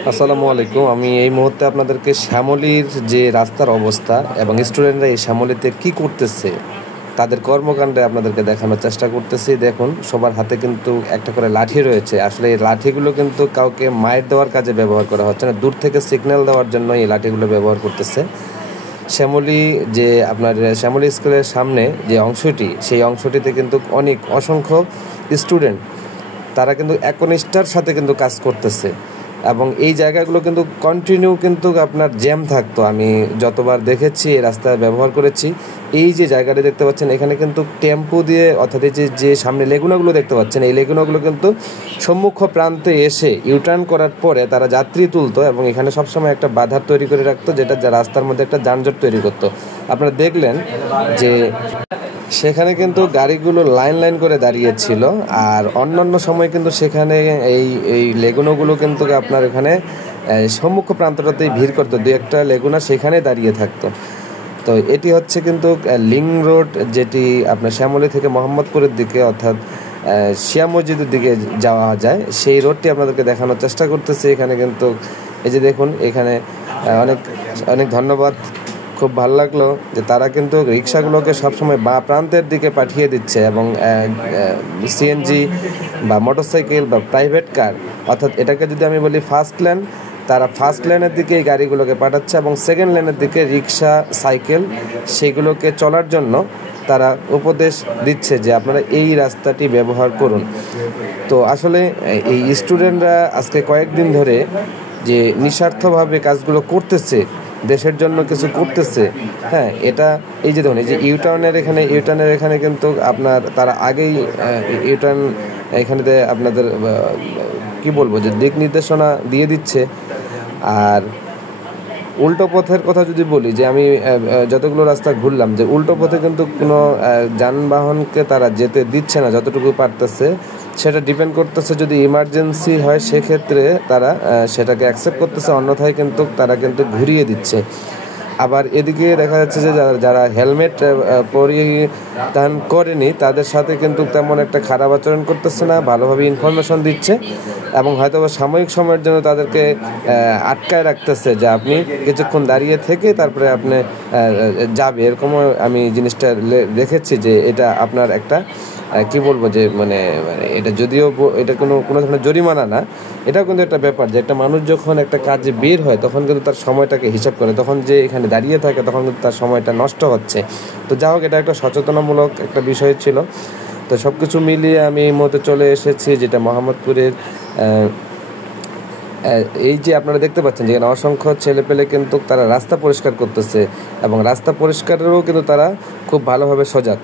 আসসালামু আলাইকুম। আমি এই মুহূর্তে আপনাদেরকে শ্যামলীর যে রাস্তার অবস্থা এবং স্টুডেন্টরা এই শ্যামলীতে কি করতেছে তাদের কর্মকাণ্ডে আপনাদেরকে দেখানোর চেষ্টা করতেছি। দেখুন, সবার হাতে কিন্তু একটা করে লাঠি রয়েছে। আসলে এই লাঠিগুলো কিন্তু কাউকে মাইর দেওয়ার কাজে ব্যবহার করা হচ্ছে না, দূর থেকে সিগন্যাল দেওয়ার জন্য এই লাঠিগুলো ব্যবহার করতেছে। শ্যামলী যে আপনার শ্যামলী স্কুলের সামনে যে অংশটি, সেই অংশটিতে কিন্তু অসংখ্য স্টুডেন্ট তারা কিন্তু একনিষ্ঠার সাথে কিন্তু কাজ করতেছে এবং এই জায়গাগুলো কিন্তু কন্টিনিউ কিন্তু আপনার জ্যাম থাকতো। আমি যতবার দেখেছি এই রাস্তায় ব্যবহার করেছি, এই যে জায়গাটি দেখতে পাচ্ছেন এখানে কিন্তু টেম্পো দিয়ে, অর্থাৎ এই যে সামনে লেগুনাগুলো দেখতে পাচ্ছেন, এই লেগুনাগুলো কিন্তু সম্মুখ প্রান্তে এসে ইউটার্ন করার পরে তারা যাত্রী তুলতো এবং এখানে সবসময় একটা বাধা তৈরি করে রাখতো, যেটা রাস্তার মধ্যে একটা যানজট তৈরি করতো। আপনারা দেখলেন যে সেখানে কিন্তু গাড়িগুলো লাইন লাইন করে দাঁড়িয়েছিল, আর অন্যান্য সময় কিন্তু সেখানে এই এই লেগুনাগুলো কিন্তু আপনার এখানে সম্মুখ প্রান্তটাতেই ভিড় করতো, দু একটা লেগুনা সেখানে দাঁড়িয়ে থাকতো। তো এটি হচ্ছে কিন্তু লিং রোড, যেটি আপনার শ্যামলী থেকে মোহাম্মদপুরের দিকে অর্থাৎ শিয়া মসজিদের দিকে যাওয়া যায়, সেই রোডটি আপনাদেরকে দেখানোর চেষ্টা করতেছি। এখানে কিন্তু এই যে দেখুন, এখানে অনেক অনেক ধন্যবাদ। খুব ভালো লাগলো যে তারা কিন্তু রিক্সাগুলোকে সবসময় বাঁ প্রান্তের দিকে পাঠিয়ে দিচ্ছে এবং সিএনজি বা মোটরসাইকেল বা প্রাইভেট কার, অর্থাৎ এটাকে যদি আমি বলি ফার্স্ট লেন, তারা ফার্স্ট লেনের দিকে এই গাড়িগুলোকে পাঠাচ্ছে এবং সেকেন্ড লেনের দিকে রিক্সা, সাইকেল সেগুলোকে চলার জন্য তারা উপদেশ দিচ্ছে যে আপনারা এই রাস্তাটি ব্যবহার করুন। তো আসলে এই স্টুডেন্টরা আজকে কয়েকদিন ধরে যে নিঃস্বার্থভাবে কাজগুলো করতেছে, দেশের জন্য কিছু করতেছে, হ্যাঁ, এটা এই যে ধরুন এই যে ইউটার্নের এখানে কিন্তু আপনার তারা আগেই ইউটার্ন এখানে আপনাদের কি বলবো যে দিক নির্দেশনা দিয়ে দিচ্ছে। আর উল্টো পথের কথা যদি বলি, যে আমি যতগুলো রাস্তা ঘুরলাম, যে উল্টো পথে কিন্তু কোনো যানবাহনকে তারা যেতে দিচ্ছে না যতটুকু পারতেছে। সেটা ডিপেন্ড করতেছে, যদি ইমার্জেন্সি হয় সেক্ষেত্রে তারা সেটাকে অ্যাকসেপ্ট করতেছে, অন্যথায় কিন্তু তারা কিন্তু ঘুরিয়ে দিচ্ছে। আবার এদিকে দেখা যাচ্ছে যে যারা হেলমেট পরিধান করেনি তাদের সাথে কিন্তু তেমন একটা খারাপ আচরণ করতেছে না, ভালোভাবে ইনফরমেশন দিচ্ছে এবং হয়তো সাময়িক সময়ের জন্য তাদেরকে আটকায় রাখতেছে যে আপনি কিছুক্ষণ দাঁড়িয়ে থেকে তারপরে আপনি যাবে, এরকমও আমি জিনিসটা দেখেছি। যে এটা আপনার একটা কি বলবো যে মানে এটা যদিও এটা কোনো ধরনের জরিমানা না, এটাও কিন্তু একটা ব্যাপার যে একটা মানুষ যখন একটা কাজে বের হয় তখন কিন্তু তার সময়টাকে হিসাব করে, তখন যে এখানে দাঁড়িয়ে থাকে তখন কিন্তু তার সময়টা নষ্ট হচ্ছে। তো যা হোক, এটা একটা সচেতনামূলক একটা বিষয় ছিল। তো সব কিছু মিলিয়ে আমি এই মুহূর্তে চলে এসেছি যেটা মোহাম্মদপুরের এই যে আপনারা দেখতে পাচ্ছেন যেখানে অসংখ্য ছেলেপেলে কিন্তু তারা রাস্তা পরিষ্কার করতেছে এবং রাস্তা পরিষ্কারেরও কিন্তু তারা খুব ভালোভাবে সজাগ।